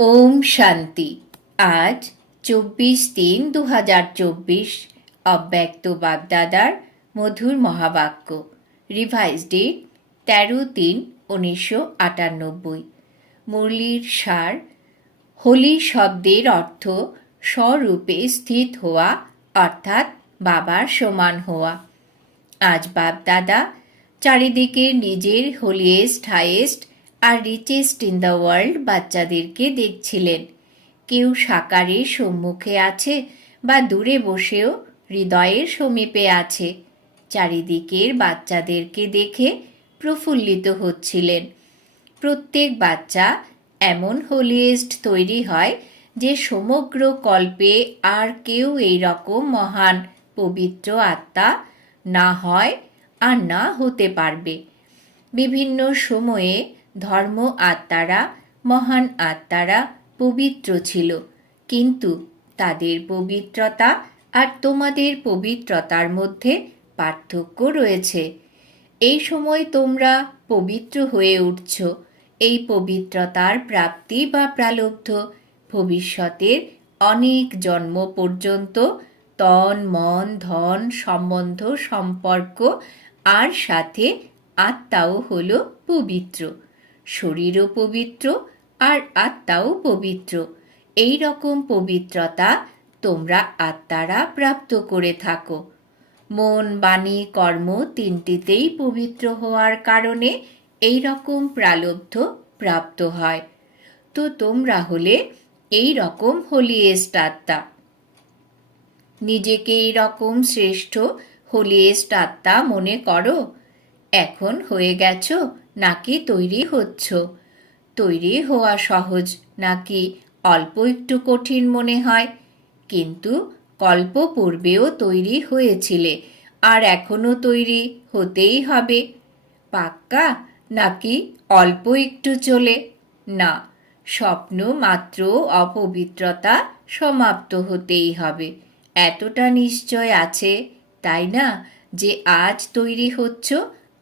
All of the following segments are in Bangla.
ওম শান্তি। আজ 24/3/2024 অব্যক্ত বাগদাদার মধুর মহাবাক্য। Revise date 13/3/1998। মুরলির সার। হোলি শব্দের অর্থ স্বরূপে স্থিত হওয়া, অর্থাৎ বাবার সমান হওয়া। আজ বাগদাদা চারিদিকে নিজের হোলিয়েস্ট, হাইয়েস্ট আর রিচেস্ট ইন দ্য ওয়ার্ল্ড বাচ্চাদেরকে দেখছিলেন। কেউ সাকারের সম্মুখে আছে বা দূরে বসেও হৃদয়ের সমীপে আছে। চারিদিকের বাচ্চাদেরকে দেখে প্রফুল্লিত হচ্ছিলেন। প্রত্যেক বাচ্চা এমন হোলিয়েস্ট তৈরি হয় যে সমগ্র কল্পে আর কেউ এই রকম মহান পবিত্র আত্মা না হয় আর না হতে পারবে। বিভিন্ন সময়ে ধর্ম আত্মারা, মহান আত্মারা পবিত্র ছিল, কিন্তু তাদের পবিত্রতা আর তোমাদের পবিত্রতার মধ্যে পার্থক্য রয়েছে। এই সময় তোমরা পবিত্র হয়ে উঠছ। এই পবিত্রতার প্রাপ্তি বা প্রালব্ধ ভবিষ্যতের অনেক জন্ম পর্যন্ত তন, মন, ধন, সম্বন্ধ, সম্পর্ক আর সাথে আত্মাও হলো পবিত্র। শরীরও পবিত্র আর আত্মাও পবিত্র। এই রকম পবিত্রতা তোমরা আত্মারা প্রাপ্ত করে থাকো। মন, বাণী, কর্ম তিনটিতেই পবিত্র হওয়ার কারণে এই রকম প্রালব্ধ প্রাপ্ত হয়। তো তোমরা হলে এই রকম হোলিয়েস্ট আত্মা। নিজেকে এই রকম শ্রেষ্ঠ হোলিয়েস্ট আত্মা মনে করো। এখন হয়ে গেছো নাকি তৈরি হচ্ছ? তৈরি হওয়া সহজ নাকি অল্প একটু কঠিন মনে হয়? কিন্তু কল্প পূর্বেও তৈরি হয়েছিলে আর এখনো তৈরি হতেই হবে। পাক্কা নাকি অল্প একটু চলে? না, স্বপ্ন মাত্র অপবিত্রতা সমাপ্ত হতেই হবে, এতটা নিশ্চয় আছে, তাই না? যে আজ তৈরি হচ্ছ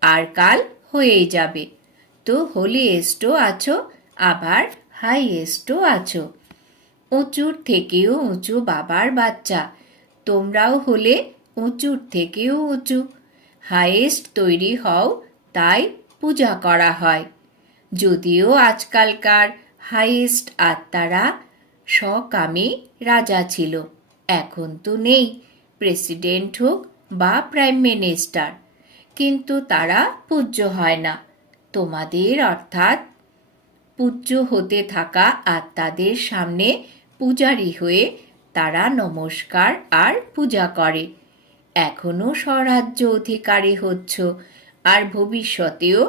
আর কাল হয়েই যাবে। তো হোলিয়েস্টও আছো, আবার হাইয়েস্টও আছো। উঁচুর থেকেও উঁচু বাবার বাচ্চা। তোমরাও হলে উঁচুর থেকেও উঁচু। হাইয়েস্ট তৈরি হও, তাই পূজা করা হয়। যদিও আজকালকার হাইয়েস্ট আত্মারা সকামী রাজা ছিল, এখন তো নেই, প্রেসিডেন্ট হোক বা প্রাইম মিনিস্টার, কিন্তু তারা পূজ্য হয় না। তোমাদের অর্থাৎ পূজ্য হতে থাকা আত্মাদের সামনে পূজারী হয়ে তারা নমস্কার আর পূজা করে। এখনো স্বরাজ্য অধিকারী হচ্ছ আর ভবিষ্যতেও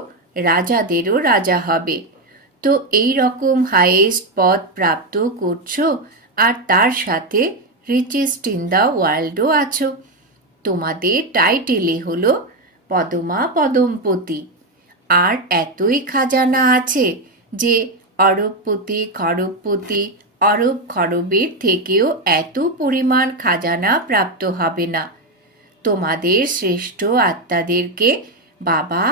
রাজাদেরও রাজা হবে। তো এই রকম হাইয়েস্ট পদ প্রাপ্ত করছো আর তার সাথে রিচেস্ট ইন দ্য ওয়ার্ল্ডও আছো। তোমাদের টাইটেলই হলো পদমা পদমপতি। আর এতই খাজানা আছে যে অরবপতি, খরবপতি, অরব খরবের থেকেও এত পরিমাণ খাজানা প্রাপ্ত হবে না। তোমাদের শ্রেষ্ঠ আত্মাদেরকে বাবা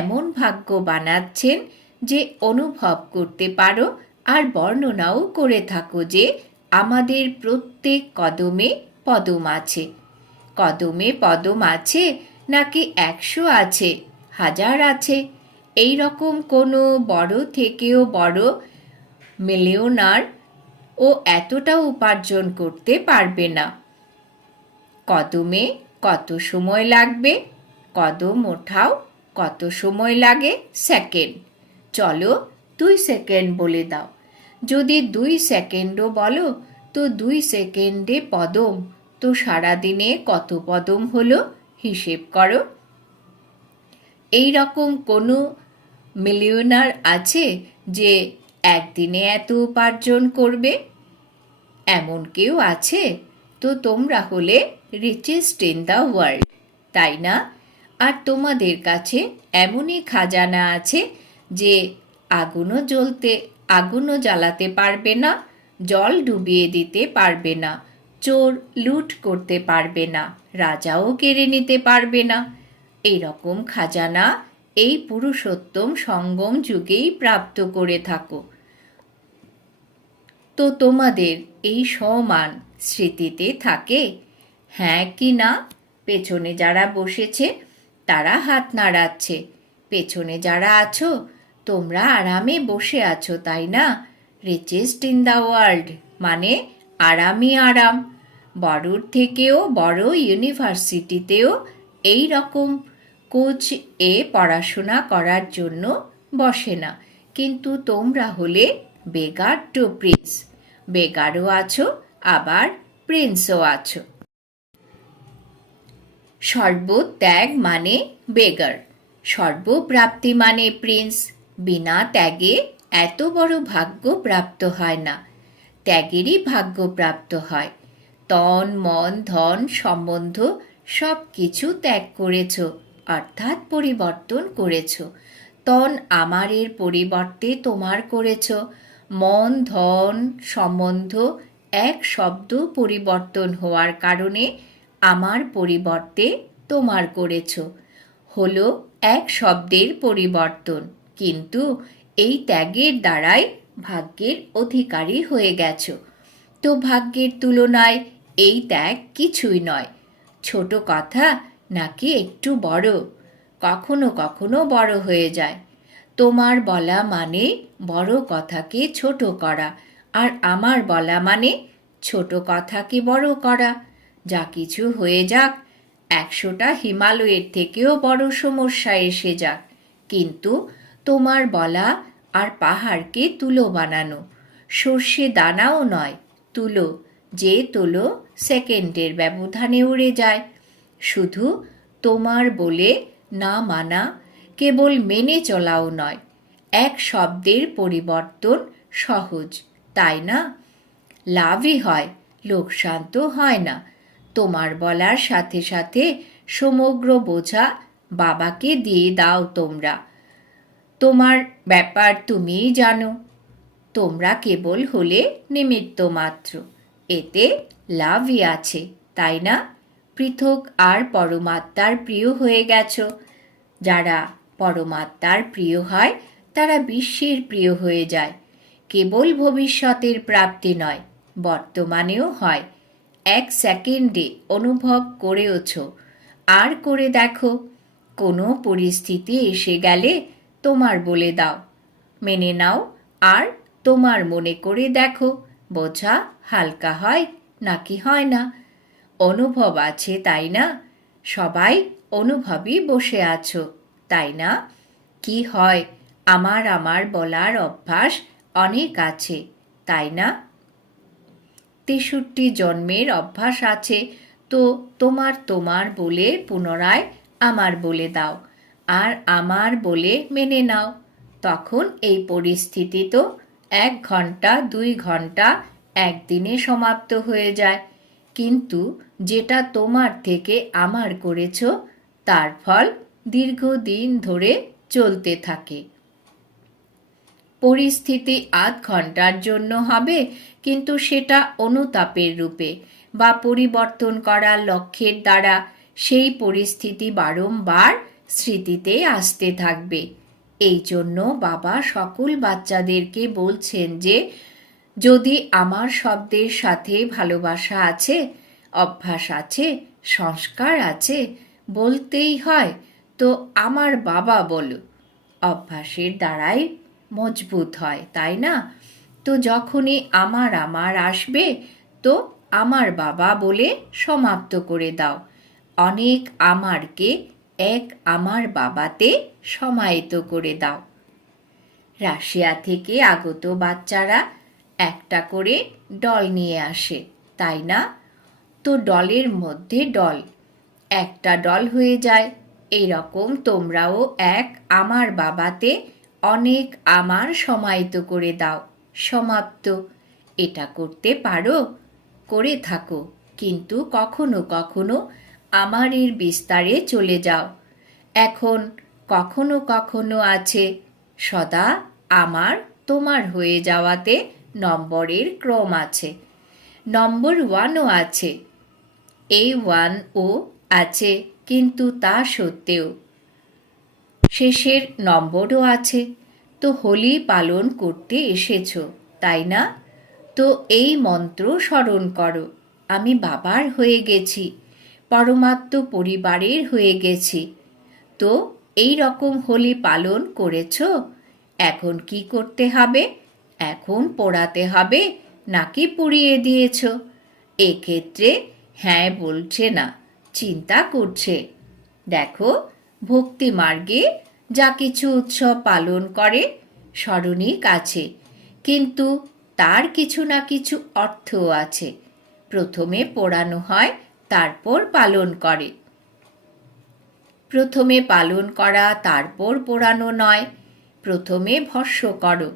এমন ভাগ্য বানাচ্ছেন যে অনুভব করতে পারো আর বর্ণনাও করে থাকো যে আমাদের প্রত্যেক কদমে পদম আছে। কদমে পদম আছে নাকি 100 আছে, 1000 আছে, এই রকম কোনো বড় থেকেও বড় মিলিয়নার ও এতটা উপার্জন করতে পারবে না। কদমে কত সময় লাগবে? কদম ওঠাও কত সময় লাগে? সেকেন্ড। চলো 2 সেকেন্ড বলে দাও। যদি 2 সেকেন্ডও বলো তো 2 সেকেন্ডে পদম, তো সারাদিনে কত পদম হলো হিসেব করো। এই রকম কোনো মিলিয়নার আছে যে একদিনে এত উপার্জন করবে? এমন কেউ আছে? তো তোমরা হলে রিচেস্ট ইন দ্য ওয়ার্ল্ড, তাই না? আর তোমাদের কাছে এমনই খাজানা আছে যে আগুনও জ্বালাতে পারবে না, জল ডুবিয়ে দিতে পারবে না, চোর লুট করতে পারবে না, রাজাও কেড়ে নিতে পারবে না। এইরকম খাজানা এই পুরুষোত্তম সঙ্গম যুগেই প্রাপ্ত করে থাকো। তো তোমাদের এই সমান স্মৃতিতে থাকে? হ্যাঁ কি না? পেছনে যারা বসেছে তারা হাত নাড়াচ্ছে। পেছনে যারা আছো তোমরা আরামে বসে আছো, তাই না? রিচেস্ট ইন দ্য ওয়ার্ল্ড মানে আরামই আরাম। বড়োর থেকেও বড় ইউনিভার্সিটিতেও এই রকম কোচ পড়াশোনা করার জন্য বসে না। কিন্তু তোমরা হলে বেগার টু প্রিন্স। বেগারও আছো, আবার প্রিন্সও আছো। সর্বত্যাগ মানে বেগার, সর্বপ্রাপ্তি মানে প্রিন্স। বিনা ত্যাগে এত বড় ভাগ্য প্রাপ্ত হয় না, ত্যাগেরই ভাগ্য প্রাপ্ত হয়। তন মন ধন সম্বন্ধ সব কিছু ত্যাগ করেছ, অর্থাৎ পরিবর্তন করেছ। তন আমারের পরিবর্তে তোমার করেছ। মন ধন সম্বন্ধ এক শব্দ পরিবর্তন হওয়ার কারণে আমার পরিবর্তে তোমার করেছ। হলো এক শব্দের পরিবর্তন, কিন্তু এই ত্যাগের দ্বারাই ভাগ্যের অধিকারী হয়ে গেছ। তো ভাগ্যের তুলনায় এই ত্যাগ কিছুই নয়। ছোট কথা নাকি একটু বড়? কখনো কখনো বড় হয়ে যায়। তোমার বলা মানে বড় কথাকে ছোট করা, আর আমার বলা মানে ছোট কথাকে বড় করা। যা কিছু হয়ে যাক, 100টা হিমালয়ের থেকেও বড় সমস্যা এসে যাক, কিন্তু তোমার বলা আর পাহাড়কে তুলো বানানো। সর্ষে দানাও নয়, তুলো, যে তুলো সেকেন্ডের ব্যবধানে উড়ে যায়। শুধু তোমার বলে না মানা কেবল মেনে চলাও নয়, এক শব্দের পরিবর্তন সহজ, তাই না? লাভই হয়, লোকসান তো হয় না। তোমার বলার সাথে সাথে সমগ্র বোঝা বাবাকে দিয়ে দাও তোমরা। তোমার ব্যাপার তুমিই জানো। তোমরা কেবল হলে নিমিত্ত মাত্র, এতে লাভই আছে, তাই না? পৃথক আর পরমাত্মার প্রিয় হয়ে গেছ। যারা পরমাত্মার প্রিয় হয় তারা বিশ্বের প্রিয় হয়ে যায়। কেবল ভবিষ্যতের প্রাপ্তি নয়, বর্তমানেও হয়। 1 সেকেন্ডে অনুভব করেওছ, আর করে দেখো। কোনো পরিস্থিতি এসে গেলে তোমার বলে দাও, মেনে নাও, আর তোমার মনে করে দেখো বোঝা হালকা হয় নাকি হয় না। অনুভব আছে, তাই না? সবাই অনুভবই বসে আছো, তাই না? কি হয়, আমার বলার অভ্যাস অনেক আছে, তাই না? 63 জন্মের অভ্যাস আছে, তো তোমার বলে পুনরায় আমার বলে দাও, আর আমার বলে মেনে নাও। তখন এই পরিস্থিতি তো 1 ঘন্টা 2 ঘন্টা একদিনে সমাপ্ত হয়ে যায়, কিন্তু যেটা তোমার থেকে আমার করেছ তার ফল দীর্ঘদিন ধরে চলতে থাকে। পরিস্থিতি আধ ঘন্টার জন্য হবে, কিন্তু সেটা অনুতাপের রূপে বা পরিবর্তন করার লক্ষ্যের দ্বারা সেই পরিস্থিতি বারংবার স্মৃতিতে আসতে থাকবে। এই জন্য বাবা সকল বাচ্চাদেরকে বলছেন যে যদি আমার শব্দের সাথে ভালোবাসা আছে, অভ্যাস আছে, সংস্কার আছে, বলতেই হয় তো আমার বাবা বলো। অভ্যাসের দ্বারাই মজবুত হয়, তাই না? তো যখনই আমার আসবে তো আমার বাবা বলে সমাপ্ত করে দাও। অনেক আমারকে এক আমার বাবাতে সমাহিত করে দাও। রাশিয়া থেকে আগত বাচ্চারা একটা করে ডল নিয়ে আসে, তাই না? তো ডলের মধ্যে ডল, একটা ডল হয়ে যায়। এই রকম তোমরাও এক আমার বাবাতে অনেক আমার সমাহিত করে দাও, সমাপ্ত। এটা করতে পারো? করে থাকো, কিন্তু কখনো কখনো আমারের বিস্তারে চলে যাও। এখন কখনো কখনো আছে সদা আমার তোমার হয়ে যাওয়াতে নম্বরের ক্রম আছে। নম্বর 1ও আছে, A1ও আছে, কিন্তু তা সত্ত্বেও শেষের নম্বরও আছে। তো হোলি পালন করতে এসেছো, তাই না? তো এই মন্ত্র স্মরণ করো, আমি বাবার হয়ে গেছি, পরমাত্ম পরিবারের হয়ে গেছি। তো এই রকম হোলি পালন করেছ। এখন কি করতে হবে? এখন পোড়াতে হবে নাকি পুড়িয়ে দিয়েছ? এক্ষেত্রে হ্যাঁ বলছে না, চিন্তা করছে। দেখো, ভক্তি মার্গে যা কিছু উৎসব পালন করে স্মরণিক আছে, কিন্তু তার কিছু না কিছু অর্থও আছে। প্রথমে পোড়ানো হয়, তারপর পালন করে। প্রথমে পালন করা, তারপর পোড়ানো নয়। প্রথমে ভস্ম করো,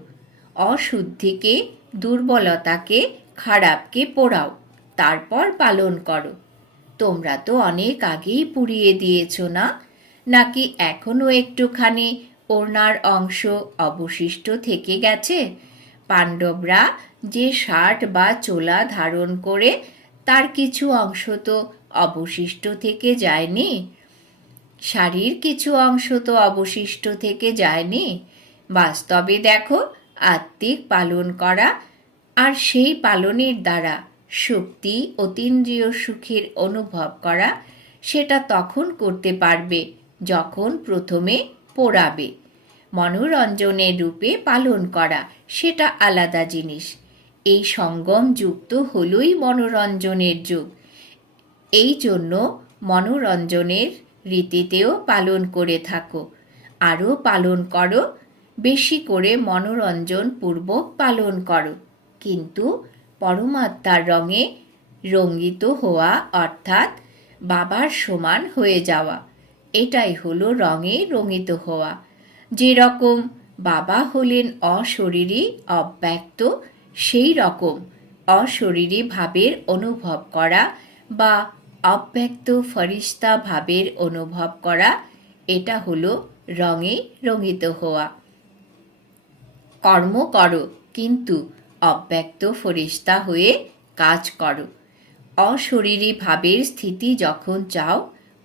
অশুদ্ধিকে, দুর্বলতাকে, খারাপকে পোড়াও, তারপর পালন করো। তোমরা তো অনেক আগেই পুড়িয়ে দিয়েছ না? নাকি এখনো একটুখানি ওড়নার অংশ অবশিষ্ট থেকে গেছে? পাণ্ডবরা যে শার্ট বা চোলা ধারণ করে, তার কিছু অংশ তো অবশিষ্ট থেকে যায়নি। শাড়ির কিছু অংশ তো অবশিষ্ট থেকে যায়নি। বাস্তবে দেখো, আত্মিক পালন করা আর সেই পালনের দ্বারা শক্তি, অতীন্দ্রিয় সুখের অনুভব করা, সেটা তখন করতে পারবে যখন প্রথমে পোড়াবে। মনোরঞ্জনের রূপে পালন করা সেটা আলাদা জিনিস। এই সঙ্গম যুক্ত হলোই মনোরঞ্জনের যুগ। এই জন্য মনোরঞ্জনের রীতিতেও পালন করে থাকো। আরও পালন করো, বেশি করে মনোরঞ্জন পূর্বক পালন করো, কিন্তু পরমাত্মার রঙে রঙ্গিত হওয়া, অর্থাৎ বাবার সমান হয়ে যাওয়া। এটাই হলো রঙে রঙিত হওয়া। যেরকম বাবা হলেন অশরীরী, অব্যক্ত, সেই রকম অশরীরী ভাবের অনুভব করা বা অব্যক্ত ফরিস্তা ভাবের অনুভব করা, এটা হলো রঙে রঙিত হওয়া। কর্ম করো, কিন্তু অব্যক্ত ফরিস্তা হয়ে কাজ করো। অশরীরী ভাবের স্থিতি যখন চাও,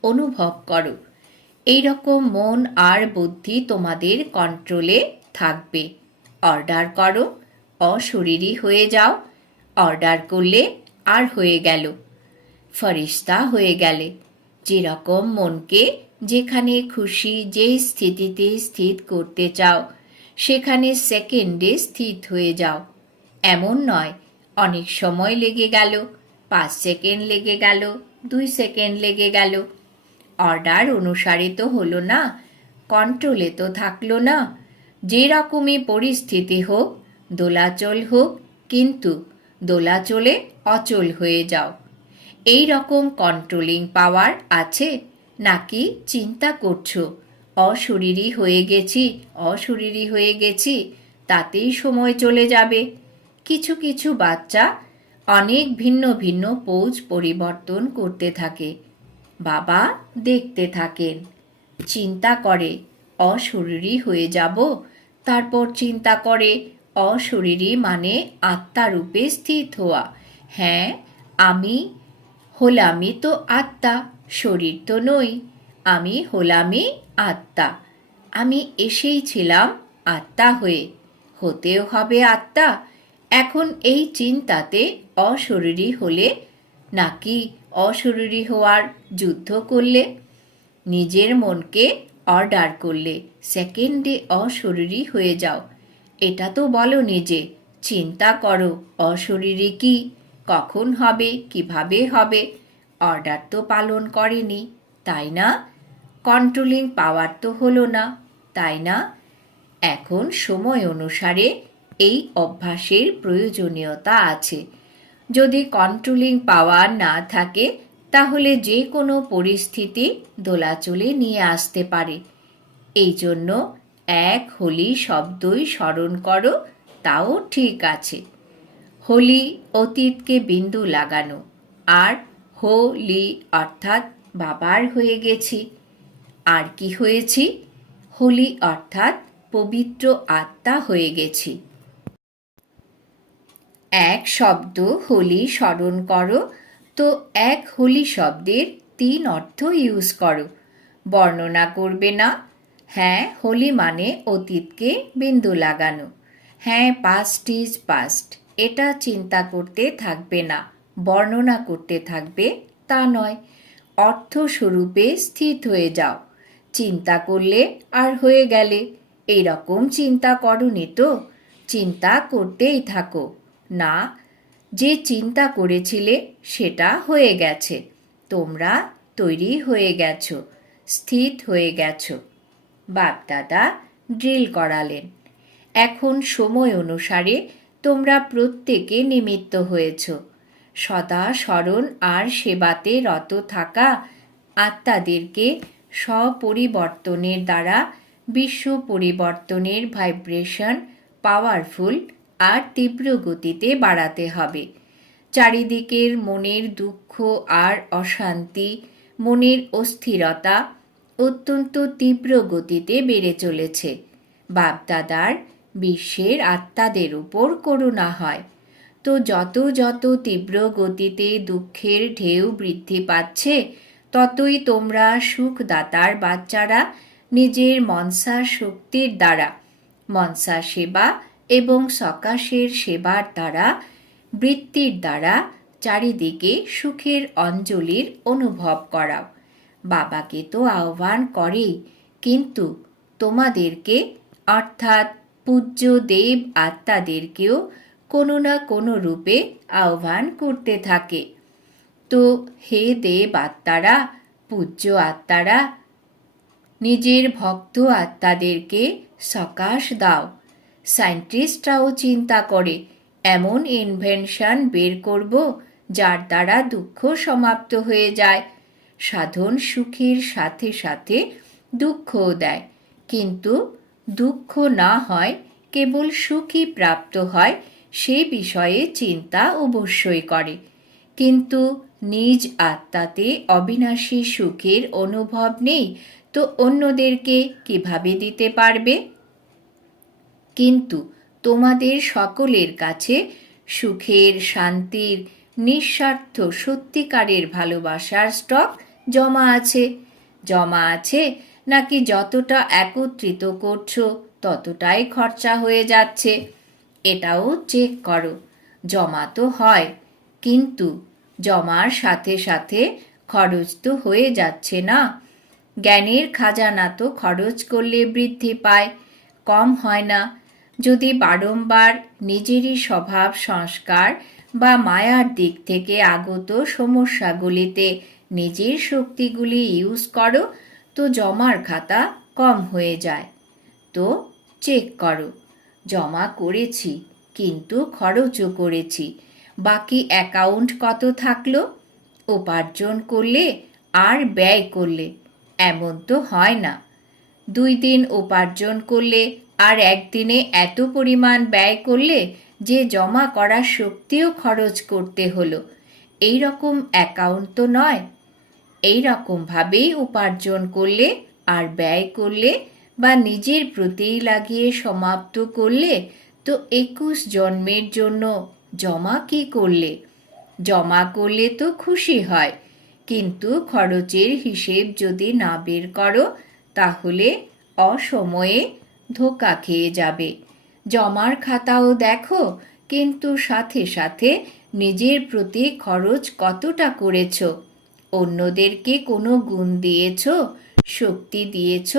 অনুভব করো। এইরকম মন আর বুদ্ধি তোমাদের কন্ট্রোলে থাকবে। অর্ডার করো, অশরীরী হয়ে যাও। অর্ডার করলে আর হয়ে গেল, ফরিস্তা হয়ে গেলে। যেরকম মনকে যেখানে খুশি যে স্থিতিতে স্থির করতে চাও, সেখানে সেকেন্ডে স্থির হয়ে যাও। এমন নয় অনেক সময় লেগে গেল, 5 সেকেন্ড লেগে গেল, 2 সেকেন্ড লেগে গেল। অর্ডার অনুসারে তো হলো না, কন্ট্রোলে তো থাকলো না। যেরকমই পরিস্থিতি হোক, দোলাচল হোক, কিন্তু দোলাচলে অচল হয়ে যাও। এই রকম কন্ট্রোলিং পাওয়ার আছে? নাকি চিন্তা করছো অশরীরী হয়ে গেছি, অশরীরী হয়ে গেছি, তাতেই সময় চলে যাবে? কিছু কিছু বাচ্চা অনেক ভিন্ন ভিন্ন পোজ পরিবর্তন করতে থাকে। বাবা দেখতে থাকেন, চিন্তা করে অশরীরী হয়ে যাব, তারপর চিন্তা করে অশরীরী মানে আত্মারূপে স্থিত হওয়া। হ্যাঁ, আমি হলামই তো আত্মা, শরীর তো নই। আমি হলামই আত্মা। আমি এসেই ছিলাম আত্মা হয়ে, হতেও হবে আত্মা। এখন এই চিন্তাতে অশরীরী হলে নাকি অশরীরী হওয়ার যুদ্ধ করলে? নিজের মনকে অর্ডার করলে সেকেন্ডে অশরীরী হয়ে যাও। এটা তো বলো নিজে, চিন্তা করো অশরীরী কি, কখন হবে, কিভাবে হবে। অর্ডার তো পালন করেনি, তাই না? কন্ট্রোলিং পাওয়ার তো হলো না, তাই না? এখন সময় অনুসারে এই অভ্যাসের প্রয়োজনীয়তা আছে। যদি কন্ট্রোলিং পাওয়ার না থাকে, তাহলে যে কোনো পরিস্থিতি দোলাচলে নিয়ে আসতে পারে। এই জন্য এক হোলি শব্দই স্মরণ করো, তাও ঠিক আছে। হোলি অতীতকে বিন্দু লাগানো, আর হোলি অর্থাৎ বাবার হয়ে গেছি। আর কি হয়েছি? হোলি অর্থাৎ পবিত্র আত্মা হয়ে গেছি। এক শব্দ হোলি স্মরণ করো, তো এক হোলি শব্দের 3 অর্থ ইউজ করো। বর্ণনা করবে না। হ্যাঁ, হোলি মানে অতীতকে বিন্দু লাগানো। হ্যাঁ, পাস্ট ইজ পাস্ট, এটা চিন্তা করতে থাকবে না, বর্ণনা করতে থাকবে তা নয়। অর্থস্বরূপে স্থিত হয়ে যাও। চিন্তা করলে আর হয়ে গেলে, এইরকম চিন্তা করনি তো, চিন্তা করতেই থাকো। না, যে চিন্তা করেছিলে সেটা হয়ে গেছে, তোমরা তৈরি হয়ে গেছো, স্থিত হয়ে গেছো। বাপদাদা ড্রিল করালেন। এখন সময় অনুসারে তোমরা প্রত্যেকে নিমিত্ত হয়েছ। সদা স্মরণ আর সেবাতে রত থাকা আত্মাদেরকে স্বপরিবর্তনের দ্বারা বিশ্ব পরিবর্তনের ভাইব্রেশন পাওয়ারফুল আর তীব্র গতিতে বাড়াতে হবে। চারিদিকের মনের দুঃখ আর অশান্তি, মনের অস্থিরতা অত্যন্ত তীব্র গতিতে বেড়ে চলেছে। বাপদাদার বিশ্বের আত্মাদের উপর করুণা হয়, তো যত যত তীব্র গতিতে দুঃখের ঢেউ বৃদ্ধি পাচ্ছে, ততই তোমরা সুখদাতার বাচ্চারা নিজের মনসা শক্তির দ্বারা, মনসা সেবা এবং সকাশের সেবার দ্বারা, বৃত্তির দ্বারা চারিদিকে সুখের অঞ্জলির অনুভব করাও। বাবাকে তো আহ্বান করেই, কিন্তু তোমাদেরকে অর্থাৎ পূজ্য দেব আত্মাদেরকেও কোনো না কোনো রূপে আহ্বান করতে থাকে। তো হে দেব আত্মারা, পূজ্য আত্মারা, নিজের ভক্ত আত্মাদেরকে সকাশ দাও। সায়েন্টিস্টরাও চিন্তা করে এমন ইনভেনশন বের করব যার দ্বারা দুঃখ সমাপ্ত হয়ে যায়। সাধন সুখের সাথে সাথে দুঃখও দেয়, কিন্তু দুঃখ না হয়, কেবল সুখই প্রাপ্ত হয়, সে বিষয়ে চিন্তা অবশ্যই করে। কিন্তু নিজ আত্মাতে অবিনাশী সুখের অনুভব নেই, তো অন্যদেরকে কিভাবে দিতে পারবে? কিন্তু তোমাদের সকলের কাছে সুখের, শান্তির, নিঃস্বার্থ সত্যিকারের ভালোবাসার স্টক জমা আছে। জমা আছে নাকি যতটা একত্রিত করছো ততটাই খরচা হয়ে যাচ্ছে? এটাও চেক করো। জমা তো হয়, কিন্তু জমার সাথে সাথে খরচ তো হয়ে যাচ্ছে না। জ্ঞানের খাজানা তো খরচ করলে বৃদ্ধি পায়, কম হয় না। যদি বারংবার নিজেরই স্বভাব সংস্কার বা মায়ার দিক থেকে আগত সমস্যাগুলিতে নিজের শক্তিগুলি ইউজ করো, তো জমার খাতা কম হয়ে যায়। তো চেক করো, জমা করেছি কিন্তু খরচও করেছি, বাকি অ্যাকাউন্ট কত থাকলো? উপার্জন করলে আর ব্যয় করলে, এমন তো হয় না। 2 দিন উপার্জন করলে আর একদিনে এত পরিমাণ ব্যয় করলে যে জমা করার শক্তিও খরচ করতে হলো, এই রকম অ্যাকাউন্ট তো নয়। এই রকমভাবেই উপার্জন করলে আর ব্যয় করলে বা নিজের প্রতিই লাগিয়ে সমাপ্ত করলে, তো 21 জন্মের জন্য জমা কি করলে? জমা করলে তো খুশি হয়, কিন্তু খরচের হিসেব যদি না বের করো, তাহলে অসময়ে ধোঁকা খেয়ে যাবে। জমার খাতাও দেখো, কিন্তু সাথে সাথে নিজের প্রতি খরচ কতটা করেছ? অন্যদেরকে কোনো গুণ দিয়েছ, শক্তি দিয়েছ,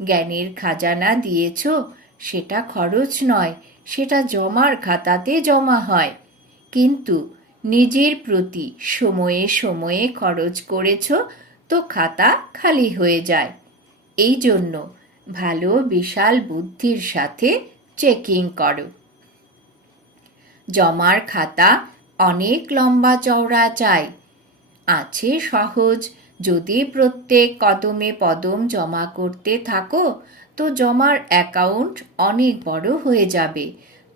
জ্ঞানের খাজানা দিয়েছ, সেটা খরচ নয়, সেটা জমার খাতাতে জমা হয়। কিন্তু নিজের প্রতি সময়ে সময়ে খরচ করেছ, তো খাতা খালি হয়ে যায়। এই জন্য ভালো বিশাল বুদ্ধির সাথে চেকিং করো। জমার খাতা অনেক লম্বা চওড়া চাই। আছে সহজ, যদি প্রত্যেক কদমে পদম জমা করতে থাকো, তো জমার অ্যাকাউন্ট অনেক বড় হয়ে যাবে।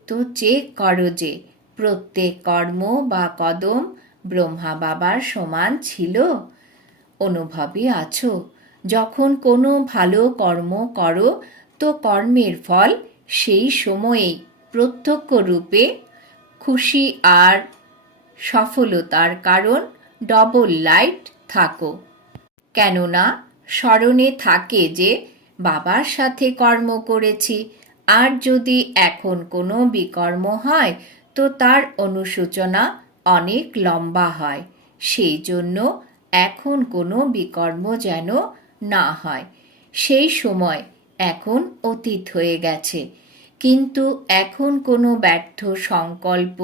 তো চেক করো যে প্রত্যেক কর্ম বা কদম ব্রহ্মা বাবার সমান ছিল। অনুভবী আছো, যখন কোনো ভালো কর্ম করো, তো কর্মের ফল সেই সময়েই প্রত্যক্ষ রূপে খুশি আর সফলতার কারণ ডবল লাইট থাকো। কেননা স্মরণে থাকে যে বাবার সাথে কর্ম করেছি, আর যদি এখন কোনো বিকর্ম হয়, তো তার অনুশোচনা অনেক লম্বা হয়। সেই জন্য এখন কোনো বিকর্ম যেন না হয়। সেই সময় এখন অতীত হয়ে গেছে, কিন্তু এখন কোনো ব্যর্থ সংকল্প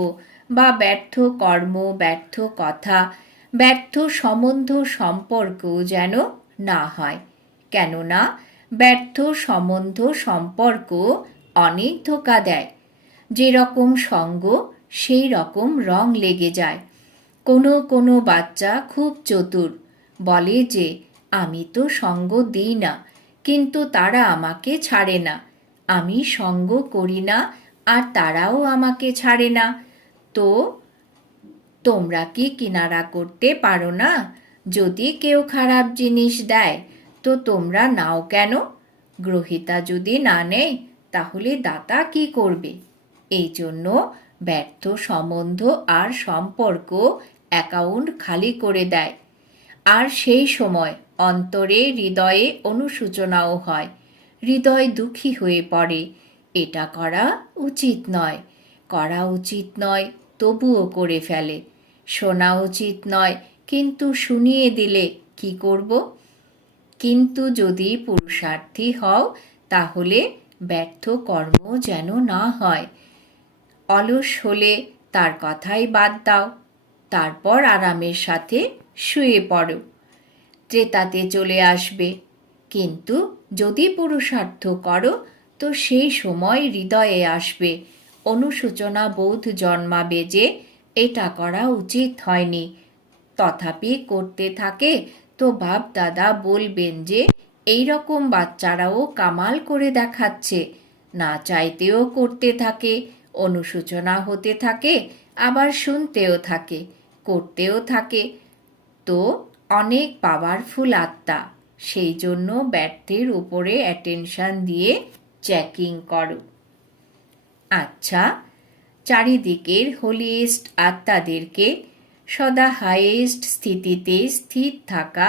বা ব্যর্থ কর্ম, ব্যর্থ কথা, ব্যর্থ সম্বন্ধ সম্পর্কও যেন না হয়। কেননা ব্যর্থ সম্বন্ধ সম্পর্ক অনেক ধোঁকা দেয়। যেরকম সঙ্গ সেই রকম রং লেগে যায়। কোনো কোনো বাচ্চা খুব চতুর, বলে যে আমি তো সঙ্গ দিই না, কিন্তু তারা আমাকে ছাড়ে না। আমি সঙ্গ করি না আর তারাও আমাকে ছাড়ে না। তো তোমরা কি কিনারা করতে পারো না? যদি কেউ খারাপ জিনিস দেয় তো তোমরা নাও কেন? গ্রহীতা যদি না নেয় তাহলে দাতা কি করবে? এই জন্য ব্যর্থ সম্বন্ধ আর সম্পর্ক অ্যাকাউন্ট খালি করে দেয়। আর সেই সময় অন্তরে হৃদয়ে অনুশোচনাও হয়। হৃদয় দুঃখী হয়ে পড়ে। এটা করা উচিত নয়, করা উচিত নয়, তবুও করে ফেলে। শোনা উচিত নয়, কিন্তু শুনিয়ে দিলে কি করব? কিন্তু যদি পুরুষার্থী হও তাহলে ব্যর্থ কর্ম যেন না হয়। অলস হলে তার কথাই বাদ দাও, তারপর আরামের সাথে শুয়ে পড়ো, ত্রেতাতে চলে আসবে। কিন্তু যদি পুরুষার্থ করো তো সেই সময় হৃদয়ে আসবে অনুশোচনা বোধ জন্মাবে যে এটা করা উচিত হয়নি। তথাপি করতে থাকে তো বাপ দাদা বলবেন যে এই রকম বাচ্চারাও কামাল করে দেখাচ্ছে। না চাইতেও করতে থাকে, অনুশোচনা হতে থাকে, আবার শুনতেও থাকে, করতেও থাকে। তো অনেক পাওয়ারফুল আত্মা, সেই জন্য ব্যর্থের উপরে অ্যাটেনশন দিয়ে চেকিং করো। আচ্ছা, চারিদিকের হোলিয়েস্ট আত্মাদেরকে, সদা হাইয়েস্ট স্থিতিতে স্থির থাকা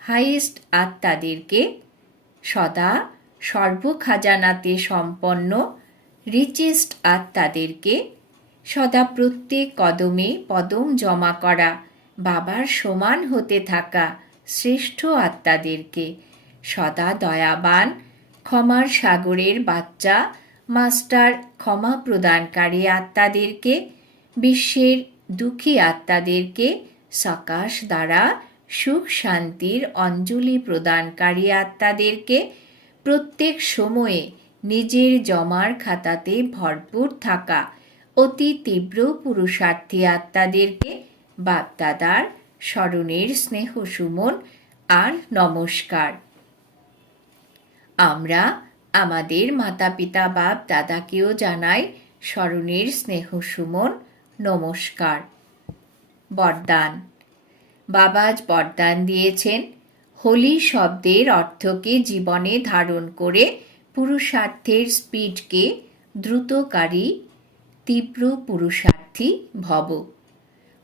হাইয়েস্ট আত্মাদেরকে, সদা সর্বখাজানাতে সম্পন্ন রিচেস্ট আত্মাদেরকে, সদা প্রত্যেক কদমে পদম জমা করা বাবার সমান হতে থাকা শ্রেষ্ঠ আত্মাদেরকে, সদা দয়াবান ক্ষমার সাগরের বাচ্চা মাস্টার ক্ষমা প্রদানকারী আত্মাদেরকে, বিশ্বের দুঃখী আত্মাদেরকে সকাশ দ্বারা সুখ শান্তির অঞ্জলি প্রদানকারী আত্মাদেরকে, প্রত্যেক সময়ে নিজের জমার খাতাতে ভরপুর থাকা অতি তীব্র পুরুষার্থী আত্মাদেরকে বাপদাদার স্মরণের স্নেহ সুমন আর নমস্কার। আমরা আমাদের মাতা পিতা বাপ দাদাকেও জানাই স্মরণের স্নেহ সুমন নমস্কার। বরদান। বাবাজ বরদান দিয়েছেন, হোলি শব্দের অর্থকে জীবনে ধারণ করে পুরুষার্থের স্পিডকে দ্রুতকারী তীব্র পুরুষার্থী ভব।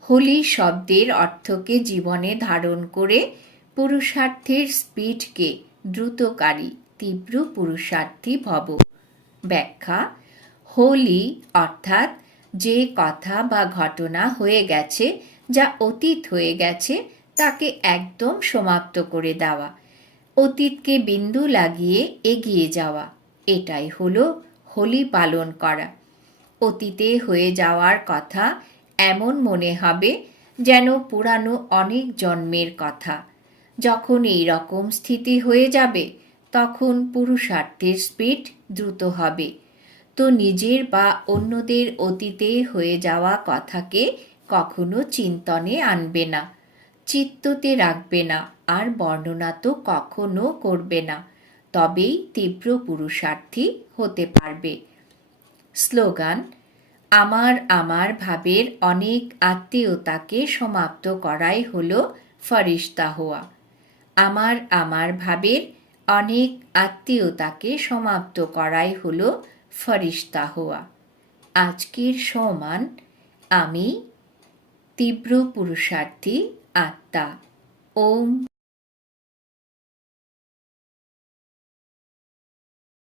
হোলি শব্দের অর্থকে জীবনে ধারণ করে পুরুষার্থের স্পিডকে দ্রুতকারী তীব্র পুরুষার্থী ভব। ব্যাখ্যা: হোলি অর্থাৎ যে কথা বা ঘটনা হয়ে গেছে, যা অতীত হয়ে গেছে, তাকে একদম সমাপ্ত করে দেওয়া, অতীতকে বিন্দু লাগিয়ে এগিয়ে যাওয়া, এটাই হলো হোলি পালন করা। অতীতে হয়ে যাওয়ার কথা এমন মনে হবে যেন পুরানো অনেক জন্মের কথা। যখন এই রকম স্থিতি হয়ে যাবে তখন পুরুষার্থের স্পিড দ্রুত হবে। তো নিজের বা অন্যদের অতীতে হয়ে যাওয়া কথাকে কখনো চিন্তনে আনবে না, চিত্ততে রাখবে না, আর বর্ণনা তো কখনো করবে না। তবেই তীব্র পুরুষার্থী হতে পারবে। স্লোগান: আমার আমার ভাবের অনেক আত্মীয়তাকে সমাপ্ত করাই হলো ফরিস্তা হওয়া। আমার আমার ভাবের অনেক আত্মীয়তাকে সমাপ্ত করাই হলো ফরিস্তা হওয়া। আজকের সমান আমি তীব্র পুরুষার্থী আত্মা। ওম